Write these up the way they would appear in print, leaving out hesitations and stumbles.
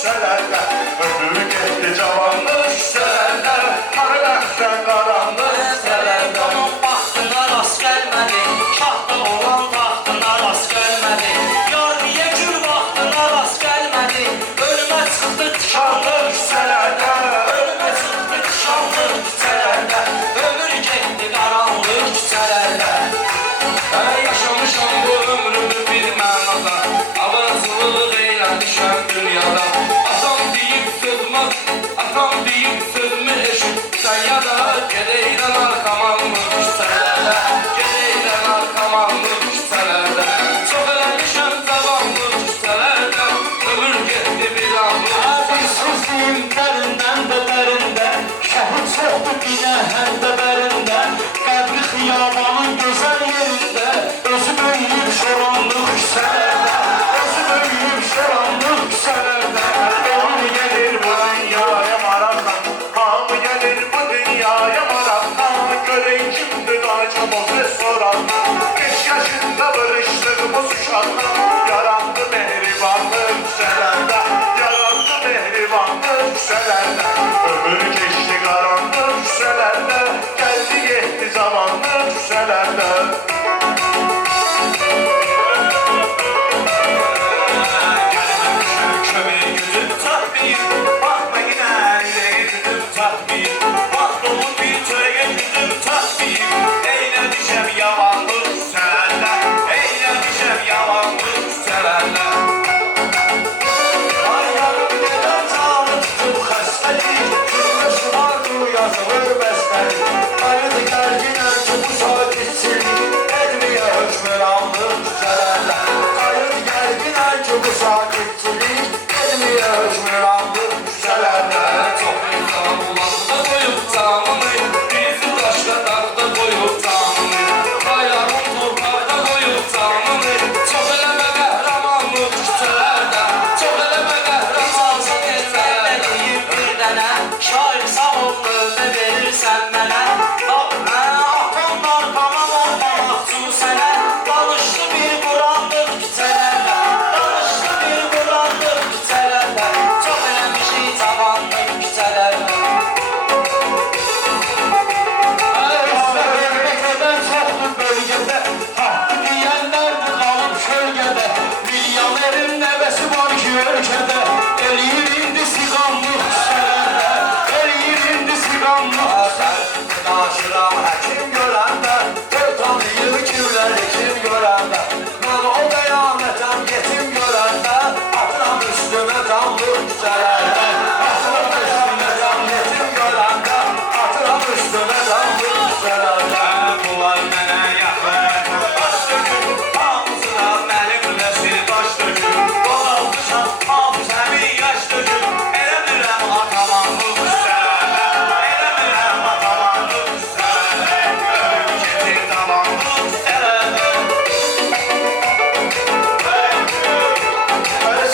küçələrdə, ömür getdi cavanlıq küçələrdə, qaraqəhsən qaranlıq küçələrdə. Onun vaxtına rast gəlmədi, şahda olan vaxtına rast gəlmədi. Yar niyə gül vaxtına rast gəlmədi, ölümə çıxdı tıkanlı küçələrdə, ölümə çıxdı tıkanlı küçələrdə, ömür getdi qaranlıq küçələrdə. Yaşamışam bu ömrümü bir mənada, abacılıq eyləmişəm dünyada. Atam deyib sözümü eşit, sən ya da gedəylə narkomanlıq küçələrdə, gedəylə narkomanlıq küçələrdə. Çox eləmişəm cavanlıq küçələrdə, ömür getdi bir anlıq. Sözlüyüm dərindən də dərində, şəhid çoxdur binə həndə bərində, qəbri xiyabanın gözəl yerində, özü böyüyüb şoranlıq küçələrdə, özü böyüyüb şoranlıq küçələrdə. Hamı gelir bu dünyaya maraqla, hamı gelir bu dünyaya maraqla, görək kimdir acımız ve soranla. 5 yaşında barışdığımız uşaqla, yarandı mehribanlıq küçələrdə, yarandı mehribanlıq küçələrdə. Ömür geçti qaranlıq küçələrdə, gəldi getdi zamanlıq küçələrdə. Şair sağ ol növbə verirsən mənə, atamlar tamam olmamaq üçün sənə. Danışdı bir buranlıq küçələrdə, danışdı bir buranlıq küçələrdə, çox eləmişik cavanlıq küçələrdə. Ölməkədən çoxdur bölgədə, haqqı deyənlərdir qalıb kölgədə. Milyonerin nəvəsi var ki ölkədə, eləyir indi siğanlıq küçələrdə. Danışıram həkim görəndə, tör tanıyır kimləri kim görəndə. Mən o qəyamətəm yetim görəndə, atıram üstümə canlı küçələrdə. Atıram üstümə can yetim görəndə, atıram üstümə canlı küçələrdə. Bunlar mənə yaxın, baş dökün, hamısına mənim nəsil baş dökün. Dolalmışam, hafız həmin yaş dökün, eləmirəm atamanlıq küçələrdə, eləmirəm atamanlıq küçələrdə, ömür getir davanlıq küçələrdə.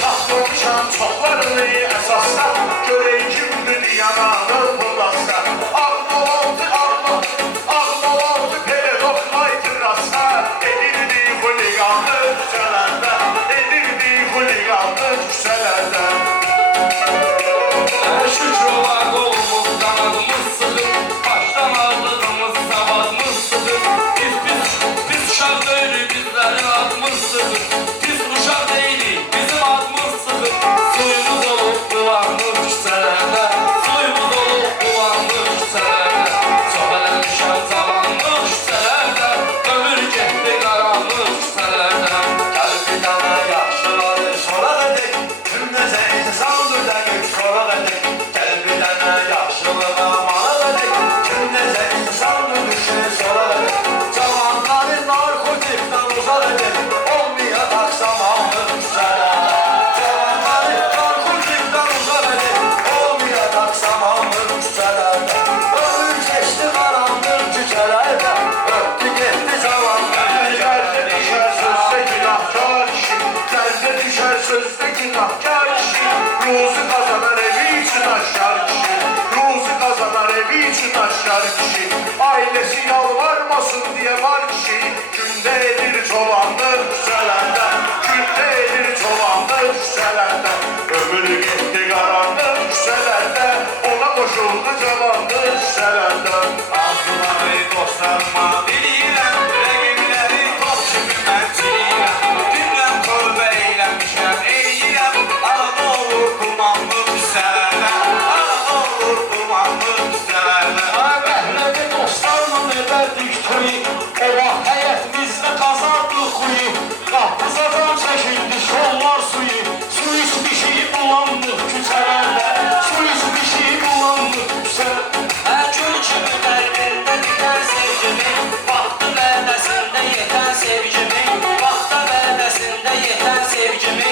Saxlamışam çoxlarını əsasda, görək kimdir yananı bulasa. Ağmalandı Pelelov Maytırasa, edirdi xuliganlı küçələrdə, edirdi xuliganlı küçələrdə. Şükür ola qolumuz, qanadımız sıxır, başdan aldığımız savadımız sıxır. Biz uşaq deyilik, bizlərin adımız sıxır. Biz uşaq deyilik, bizim adımız sıxır. Suyumuz olub bulanlıq küçələrdə, suyumuz olub bulanlıq küçələrdə. Çox eləmişəm cavanlıq küçələrdə, ömür getdi qaranlıq küçələrdə. Gəl bir dənə yaxşıları soraq edək, kim necə insandır dəqiq soraq edək. Gəl bir dənə yaxşılığa maraq edək, kim necə insandır düşün soraq edək. Cavanları narkotikdən uzaq edək, olmayacaq zamanlıq küçələrdə. Cavanları narkotikdən uzaq edək, olmayacaq zamanlıq küçələrdə. Ömür keçdi qaranlıq küçələrdə, öpdü getdi cavanlıq Dərzə düşər sözdə günahkar kişi, dərzə düşər sözdə günahkar kişi. Ruzu qazanar evi üçün aşkar kişi, ruzu qazanar evi üçün aşkar kişi. Ailesi yalvarmasın diye var kişi, gündə edir çobandır küçələrdə, gündə edir çobandır küçələrdə. Ömür getdi cavandır küçələrdə. Arzuları dostlarıma bilirəm, rəqibləri top kimi mən çilirəm. Gündən tövbə eyləmişəm, eyləyirəm, arada olur dumanlı küçələrdə, arada olur dumanlı küçələrdə. Bəhlədə dostlarla edərdik toyu, o vaxt həyətimizdə qazardıq xuyu. Qapızadan çəkildi şollar suyu, su içmişik bulandıq küçələrdə, su içmişik bulandıq küçələrdə. Gül kimi qəlbində bitən sevgimi, vaxtı vədəsində yetən sevgimi, vaxta vədəsində yetən sevgimi,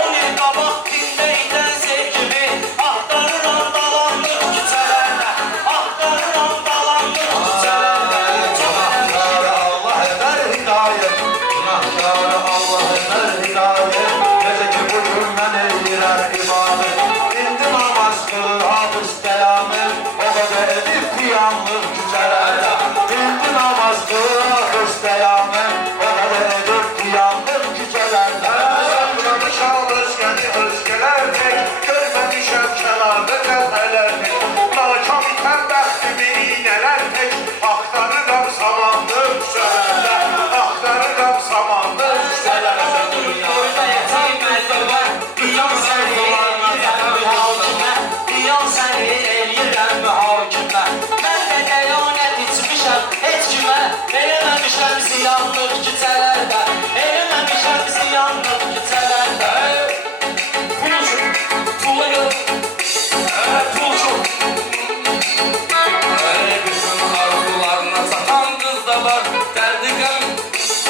10 il qabaq dində itən sevgimi, axtarıram dalanlıq küçələrdə, axtarıram dalanlıq küçələrdə. Günahkarı Allah edər hidayət, günahkarı Allah edər hidayət. Necə ki bugün mən eyləyirəm ibadət, indi namaz qılır hafız qəyamet, o qədər edib qiyamlıq küçələrdə. İndi namaz qılır hafız qəyamet, o qədər edib qiyamlıq küçələrdə. Yazmışam özgəni özgələr tək, görməmişəm kənarda qəfələr tək. Nakam itən bəxtimi iynələr tək, axtarıram samanlı küçələrdə, axtarıram samanlı küçələrdə. Boyda yetən qəlbimə, diyan səni eləyirəm mühakimə, diyan səni eləyirəm mühakimə. Mən də qəyanət içmişəm heç kimə, eləməmişəm ziyanlıq küçələrdə, eləməmişəm ziyanlıq küçələrdə. Pula gel. Pul çok. Bütün arzularına satan kız da var. Derdi gam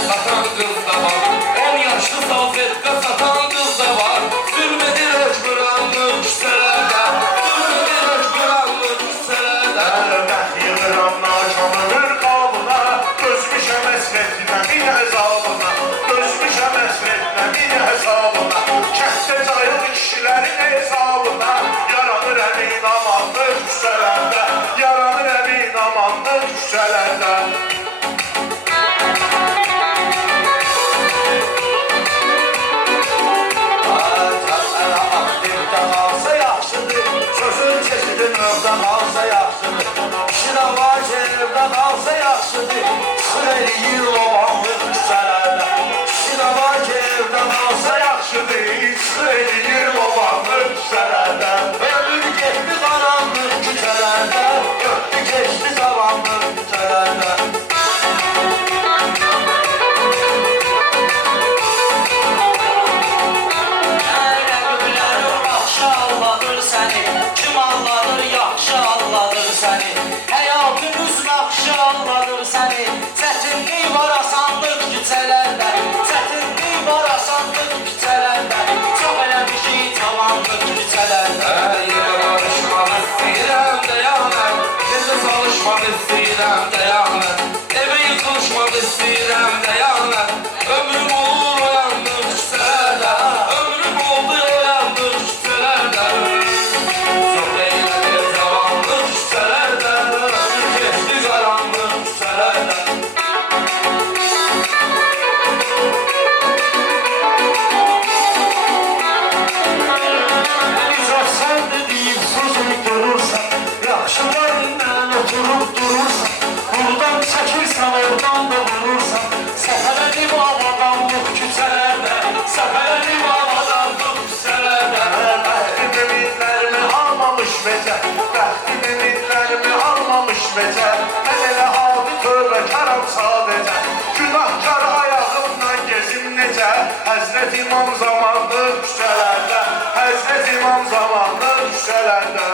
satan kız da var. 10 yaşlı salfetka satan kız da var. Sürmedi röşbüranlık küçelerde. Sürmedi röşbüranlık küçelerde. Mən yığıram nakamının qabına, dözmüşəm əsrətləmin əzabına, dözmüşəm əsrətləmin əzabına. Kənddə cayıq kişilərin hesabına, yaranır əmin amanlıq küçələrdə, yaranır əmin amanlıq küçələrdə. Tərlərə aktivdə qalsa yaxşıdır, sözün çeşidi növdə qalsa yaxşıdır. İşinə var ki, evdə qalsa yaxşıdır, çıxır eləyir obanlıq küçələrdə. İşinə var ki, evdə qalsa Yaxşıdır, çıxır eləyir obanlıq küçələrdə. ömür getdi qaranlıq küçələrdə, öpdü keçdi cavanlıq küçələrdə. Rəqiblərin baxşı alladır səni, kim alladır, yaxşı alladır səni. Həyatın üz naxşı alladır səni, çətinlik var asanlıq küçələrdə, çətinlik var asanlıq küçələrdə. Çox eləmişik cavanlıq küçələrdə. Yine barışmak istəyirəm dayanır. Necə çalışmaq istəyirəm dayanır. Evə yıkılışmaq istəyirəm dayanır. Ömrüm olur oyandır küçələrdə. Ömrüm oldu oyandır küçələrdə. Çox eğlenir cavanlıq küçələrdə. Ömür keçdi qaranlıq küçələrdə. Bizə sən dediyim sözünü görürsən, yaxşılarından oturub durursan, buradan çəkirsən, oradan da vurursan, səfələnib avadanlıq küçələrdə, səfələnib avadanlıq küçələrdə. Bəxtim ümidlərimi almamış becə, bəxtim ümidlərimi almamış becə. Mən elə adi tövbekaram sadəcə, günahkar ayağımdan gezim necə. Həzrət İmam zamanlı küçələrdə, Həzrət İmam zamanlı küçələrdə.